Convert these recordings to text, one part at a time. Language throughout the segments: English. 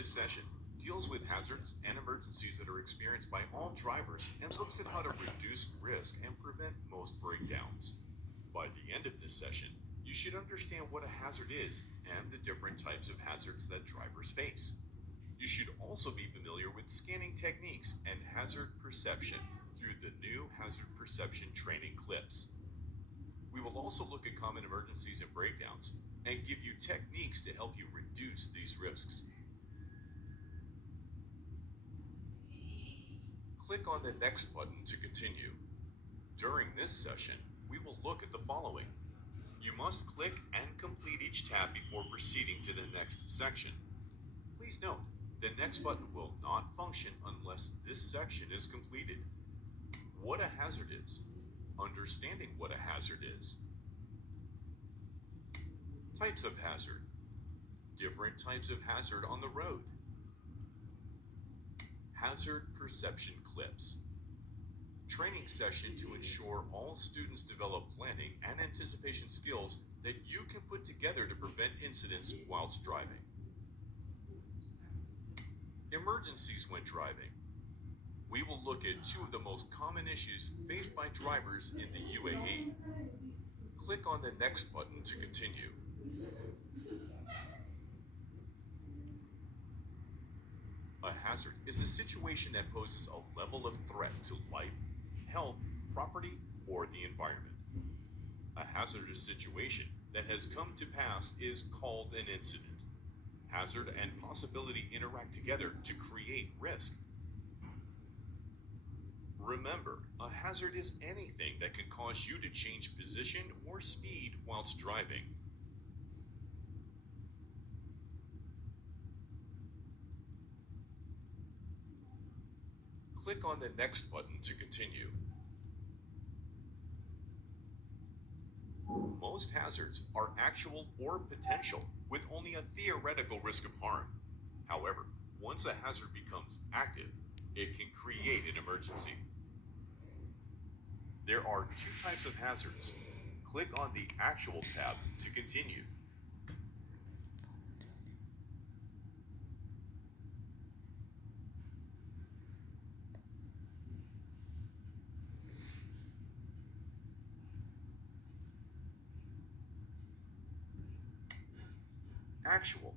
This session deals with hazards and emergencies that are experienced by all drivers and looks at how to reduce risk and prevent most breakdowns. By the end of this session, you should understand what a hazard is and the different types of hazards that drivers face. You should also be familiar with scanning techniques and hazard perception through the new hazard perception training clips. We will also look at common emergencies and breakdowns and give you techniques to help you reduce these risks. Click on the next button to continue. During this session, we will look at the following. You must click and complete each tab before proceeding to the next section. Please note, the next button will not function unless this section is completed. What a hazard is. Understanding what a hazard is. Types of hazard. Different types of hazard on the road. Hazard perception clips. Training session to ensure all students develop planning and anticipation skills that you can put together to prevent incidents whilst driving. Emergencies when driving. We will look at two of the most common issues faced by drivers in the UAE. Click on the next button to continue. A hazard is a situation that poses a level of threat to life, health, property, or the environment. A hazardous situation that has come to pass is called an incident. Hazard and possibility interact together to create risk. Remember, a hazard is anything that can cause you to change position or speed whilst driving. Click on the next button to continue. Most hazards are actual or potential, with only a theoretical risk of harm. However, once a hazard becomes active, it can create an emergency. There are two types of hazards. Click on the Actual tab to continue. Actual.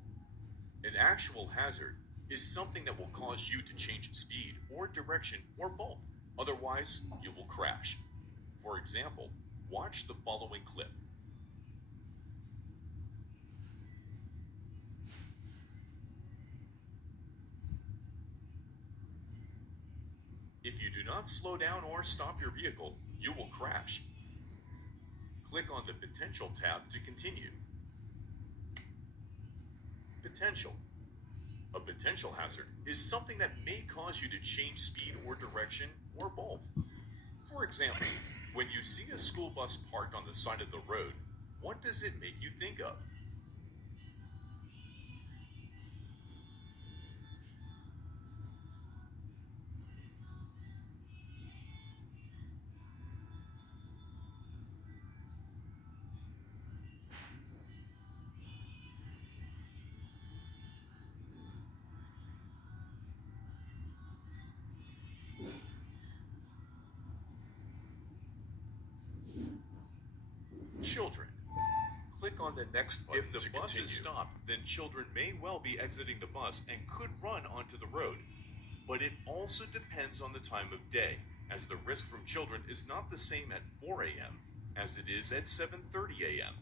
An actual hazard is something that will cause you to change speed or direction or both. Otherwise, you will crash. For example, watch the following clip. If you do not slow down or stop your vehicle, you will crash. Click on the Potential tab to continue. Potential. A potential hazard is something that may cause you to change speed or direction or both. For example, when you see a school bus parked on the side of the road, what does it make you think of? Children. Click on the next button. If the bus is stopped, then children may well be exiting the bus and could run onto the road. But it also depends on the time of day, as the risk from children is not the same at 4 a.m. as it is at 7:30 a.m.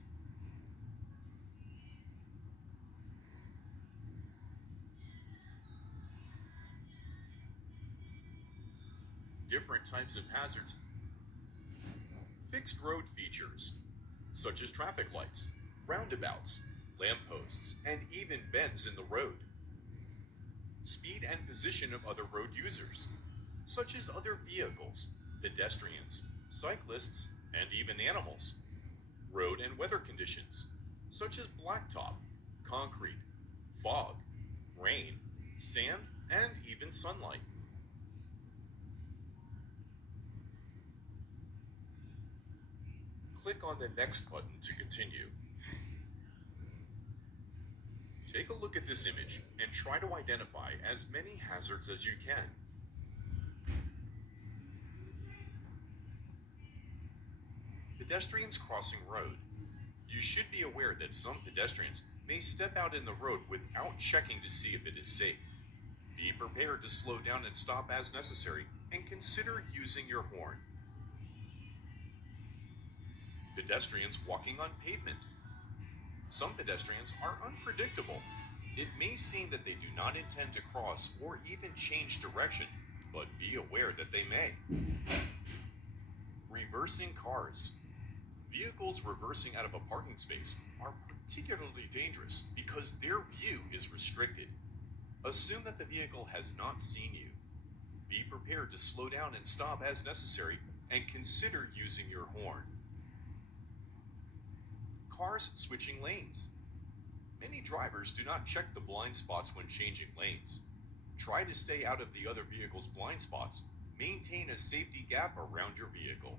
Different types of hazards. Fixed road features, such as traffic lights, roundabouts, lampposts, and even bends in the road. Speed and position of other road users, such as other vehicles, pedestrians, cyclists, and even animals. Road and weather conditions, such as blacktop, concrete, fog, rain, sand, and even sunlight. Click on the next button to continue. Take a look at this image and try to identify as many hazards as you can. Pedestrians crossing road. You should be aware that some pedestrians may step out in the road without checking to see if it is safe. Be prepared to slow down and stop as necessary, and consider using your horn. Pedestrians walking on pavement. Some pedestrians are unpredictable. It may seem that they do not intend to cross or even change direction, but be aware that they may. Reversing cars. Vehicles reversing out of a parking space are particularly dangerous because their view is restricted. Assume that the vehicle has not seen you. Be prepared to slow down and stop as necessary, and consider using your horn. Cars switching lanes. Many drivers do not check the blind spots when changing lanes. Try to stay out of the other vehicle's blind spots. Maintain a safety gap around your vehicle.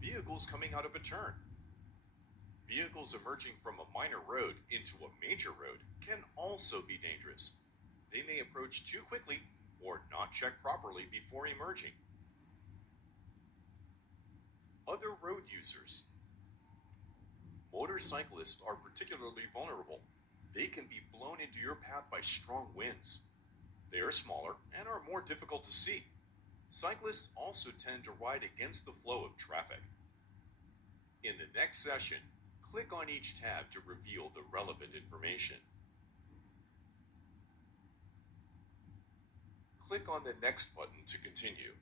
Vehicles coming out of a turn. Vehicles emerging from a minor road into a major road can also be dangerous. They may approach too quickly or not check properly before emerging. Other road users. Motorcyclists are particularly vulnerable. They can be blown into your path by strong winds. They are smaller and are more difficult to see. Cyclists also tend to ride against the flow of traffic. In the next session, click on each tab to reveal the relevant information. Click on the Next button to continue.